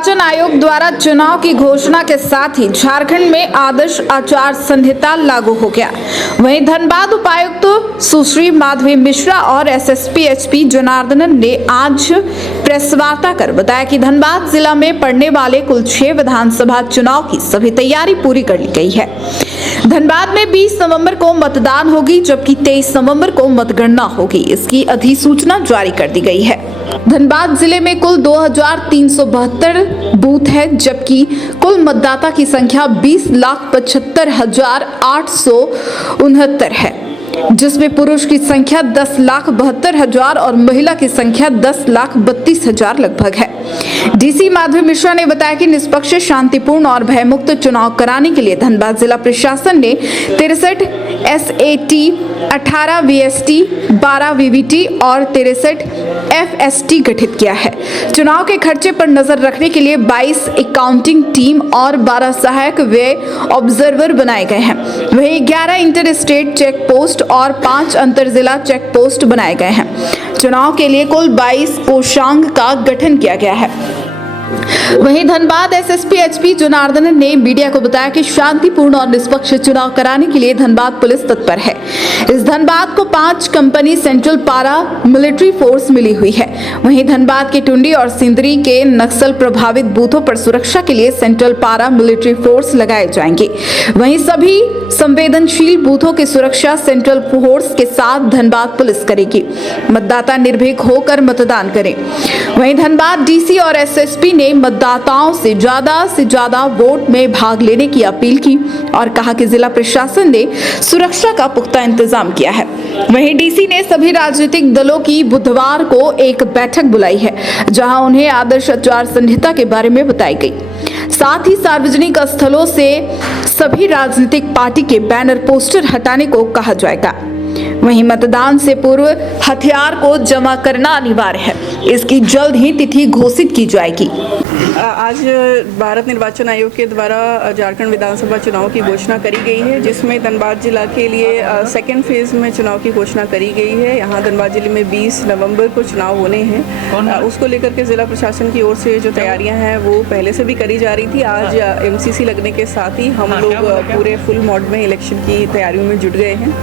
निर्वाचन आयोग द्वारा चुनाव की घोषणा के साथ ही झारखंड में आदर्श आचार संहिता लागू हो गया। वहीं धनबाद उपायुक्त सुश्री माधवी मिश्रा और एसएसपी एचपी जनार्दनन ने आज प्रेस वार्ता कर बताया कि धनबाद जिला में पड़ने वाले कुल 6 विधानसभा चुनाव की सभी तैयारी पूरी कर ली गई है। धनबाद में 20 नवंबर को मतदान होगी, जबकि 23 नवंबर को मतगणना होगी। इसकी अधिसूचना जारी कर दी गई है। धनबाद जिले में कुल 2372 बूथ है, जबकि कुल मतदाता की संख्या 20,75,869 है, जिसमें पुरुष की संख्या 10,72,000 और महिला की संख्या 10,32,000 लगभग है। डीसी माधवी मिश्रा ने बताया कि निष्पक्ष, शांतिपूर्ण और भयमुक्त चुनाव कराने के लिए धनबाद जिला प्रशासन ने 63 SAT, 18 VST, 12 VVT और 63 FST गठित किया है। चुनाव के खर्चे पर नजर रखने के लिए 22 अकाउंटिंग टीम और 12 सहायक व्यय ऑब्जर्वर बनाए गए हैं। वहीं 11 इंटर स्टेट चेक पोस्ट और 5 अंतर जिला चेक पोस्ट बनाए गए हैं। चुनाव के लिए कुल 22 कोषांग का गठन किया गया है। वहीं धनबाद एसएसपी एचपी जनार्दनन ने मीडिया को बताया कि शांतिपूर्ण और निष्पक्ष चुनाव कराने के लिए धनबाद पुलिस तत्पर है। इस धनबाद को 5 कंपनी सेंट्रल पारा मिलिट्री फोर्स मिली हुई है। वहीं धनबाद के टुंडी और सिंदरी के नक्सल प्रभावित बूथों पर सुरक्षा के लिए सेंट्रल पारा मिलिट्री फोर्स लगाए जाएंगे। वहीं सभी संवेदनशील बूथों की सुरक्षा सेंट्रल फोर्स के साथ धनबाद पुलिस करेगी। मतदाता निर्भीक होकर मतदान करें। वहीं धनबाद डीसी और एसएसपी ने मतदाताओं से ज्यादा वोट में भाग लेने की अपील की और कहा कि जिला प्रशासन ने सुरक्षा का पुख्ता इंतजाम किया है। वहीं डीसी ने सभी राजनीतिक दलों की बुधवार को एक बैठक बुलाई है, जहां उन्हें आदर्श आचार संहिता के बारे में बताई गई। साथ ही सार्वजनिक स्थलों से सभी राजनीतिक पार्टी के बैनर पोस्टर हटाने को कहा जाएगा। वहीं मतदान से पूर्व हथियार को जमा करना अनिवार्य है। इसकी जल्द ही तिथि घोषित की जाएगी। आज भारत निर्वाचन आयोग के द्वारा झारखंड विधानसभा चुनाव की घोषणा करी गई है, जिसमें धनबाद जिला के लिए सेकेंड फेज में चुनाव की घोषणा करी गई है। यहाँ धनबाद जिले में 20 नवंबर को चुनाव होने हैं। उसको लेकर के जिला प्रशासन की ओर से जो तैयारियां हैं वो पहले से भी करी जा रही थी। आज MCC लगने के साथ ही हम लोग पूरे फुल मोड में इलेक्शन की तैयारियों में जुट गए हैं।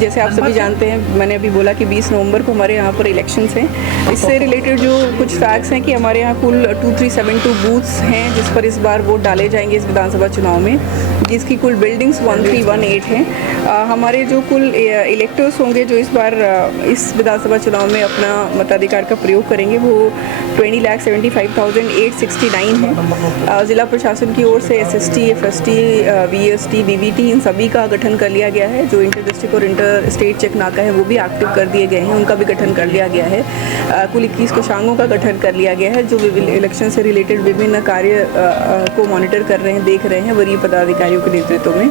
जैसे आप सभी जानते हैं, मैंने अभी बोला कि 20 नवंबर को हमारे यहाँ पर इलेक्शंस हैं। इससे रिलेटेड जो कुछ फैक्ट्स हैं कि हमारे यहाँ कुल 2372 बूथ्स हैं जिस पर इस बार वोट डाले जाएंगे इस विधानसभा चुनाव में, जिसकी कुल बिल्डिंग्स 1318 हैं। हमारे जो कुल इलेक्टर्स होंगे जो इस बार इस विधानसभा चुनाव में अपना मताधिकार का प्रयोग करेंगे वो 20,75,869 हैं। जिला प्रशासन की ओर से SST, FST, VST, VVT इन सभी का गठन कर लिया गया है। जो इंटर डिस्ट्रिक्ट और इंटर स्टेट चेक नाका है वो भी एक्टिव कर दिए गए हैं, उनका भी गठन कर लिया गया है। कुल 21 कोषांगों का गठन कर लिया गया है जो इलेक्शन से रिलेटेड विभिन्न कार्य को मॉनिटर कर रहे हैं, देख रहे हैं वरीय पदाधिकारियों के नेतृत्व में।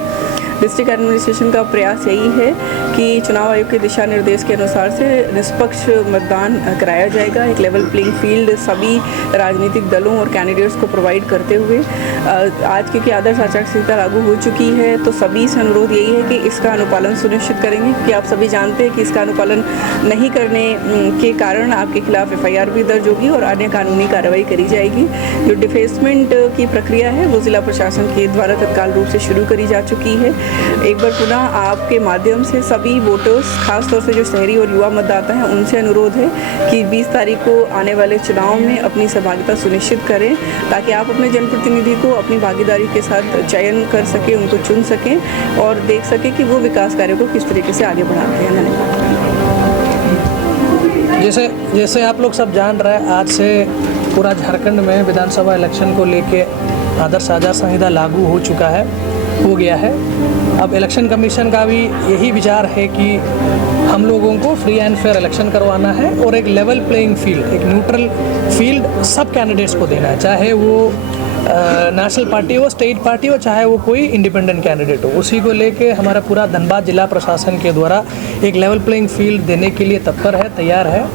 डिस्ट्रिक्ट एडमिनिस्ट्रेशन का प्रयास यही है कि चुनाव आयोग के दिशा निर्देश के अनुसार से निष्पक्ष मतदान कराया जाएगा। एक लेवल प्लेइंग फील्ड सभी राजनीतिक दलों और कैंडिडेट्स को प्रोवाइड करते हुए आज क्योंकि आदर्श आचार संहिता लागू हो चुकी है तो सभी से अनुरोध यही है कि इसका अनुपालन सुनिश्चित करेंगे, क्योंकि आप सभी जानते हैं कि इसका अनुपालन नहीं करने के कारण आपके खिलाफ FIR भी दर्ज होगी और अन्य कानूनी कार्रवाई करी जाएगी। जो डिफेसमेंट की प्रक्रिया है वो जिला प्रशासन के द्वारा तत्काल रूप से शुरू करी जा चुकी है। एक बार पुनः आपके माध्यम से सभी वोटर्स, खासतौर से जो शहरी और युवा मतदाता हैं, उनसे अनुरोध है कि 20 तारीख को आने वाले चुनाव में अपनी सहभागिता सुनिश्चित करें, ताकि आप अपने जनप्रतिनिधि को अपनी भागीदारी के साथ चयन कर सकें, उनको चुन सकें और देख सकें कि वो विकास कार्यों को किस तरीके से आगे बढ़ाते हैं। जैसे आप लोग सब जान रहे हैं, आज से पूरा झारखंड में विधानसभा इलेक्शन को लेके आदर्श आचार संहिता लागू हो गया है। अब इलेक्शन कमीशन का भी यही विचार है कि हम लोगों को फ्री एंड फेयर इलेक्शन करवाना है और एक लेवल प्लेइंग फील्ड, एक न्यूट्रल फील्ड सब कैंडिडेट्स को देना है, चाहे वो नेशनल पार्टी हो, स्टेट पार्टी हो, चाहे वो कोई इंडिपेंडेंट कैंडिडेट हो। उसी को लेके हमारा पूरा धनबाद जिला प्रशासन के द्वारा एक लेवल प्लेइंग फील्ड देने के लिए तत्पर है, तैयार है।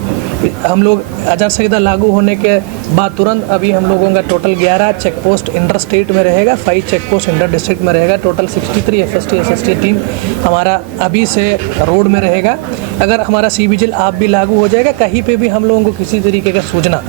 हम लोग आचार संहिता लागू होने के बाद तुरंत अभी हम लोगों का total 11 check post inter state में रहेगा, 5 चेक पोस्ट इंटर डिस्ट्रिक्ट में रहेगा। टोटल 63 FST SST टीम हमारा अभी से रोड में रहेगा। अगर हमारा सी विजिल आप भी लागू हो जाएगा, कहीं पे भी हम लोगों को किसी तरीके का सूचना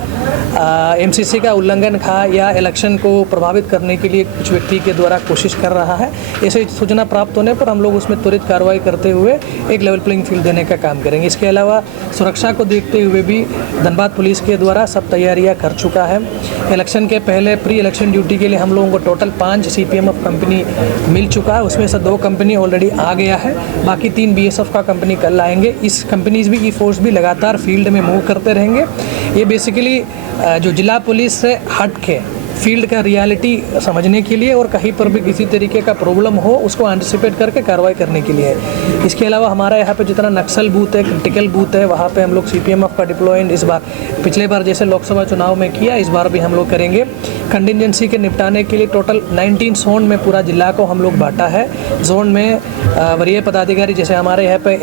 MCC का उल्लंघन खा या इलेक्शन को प्रभावित करने के लिए कुछ व्यक्ति के द्वारा कोशिश कर रहा है, ऐसे सूचना प्राप्त होने पर हम लोग उसमें त्वरित कार्रवाई करते हुए एक लेवल प्लेइंग फील्ड देने का काम करेंगे। इसके अलावा सुरक्षा को देखते हुए भी धनबाद पुलिस के द्वारा सब तैयारियां कर चुका है। इलेक्शन के पहले प्री इलेक्शन ड्यूटी के लिए हम लोगों को टोटल 5 CPMF कंपनी मिल चुका है, उसमें से 2 कंपनी ऑलरेडी आ गया है, बाकी 3 BSF का कंपनी कल आएंगे। इस कंपनीज भी, ई फोर्स भी लगातार फील्ड में मूव करते रहेंगे। ये बेसिकली जो जिला पुलिस से हट के फील्ड का रियलिटी समझने के लिए और कहीं पर भी किसी तरीके का प्रॉब्लम हो उसको एंटिसिपेट करके कार्रवाई करने के लिए है। इसके अलावा हमारा यहाँ पे जितना नक्सल बूथ है, क्रिटिकल बूथ है, वहाँ पे हम लोग CPMF का डिप्लॉयमेंट इस बार पिछले बार जैसे लोकसभा चुनाव में किया, इस बार भी हम लोग करेंगे। कंटिजेंसी के निपटाने के लिए टोटल 19 जोन में पूरा जिला को हम लोग बांटा है। जोन में वरीय पदाधिकारी जैसे हमारे यहाँ पे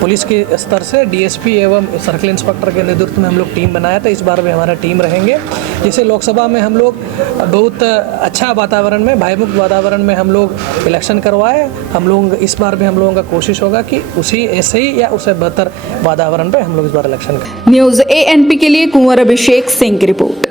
पुलिस के स्तर से DSP एवं सर्किल इंस्पेक्टर के नेतृत्व में हम लोग टीम बनाया था, इस बार भी हमारा टीम रहेंगे। जैसे लोकसभा में हम लोग बहुत अच्छा वातावरण में, भयमुक्त वातावरण में हम लोग इलेक्शन करवाए, हम लोग इस बार भी हम लोगों का कोशिश होगा कि उसी ऐसे ही या उससे बेहतर वातावरण पे हम लोग इस बार इलेक्शन करें। न्यूज ANP के लिए कुंवर अभिषेक सिंह की रिपोर्ट।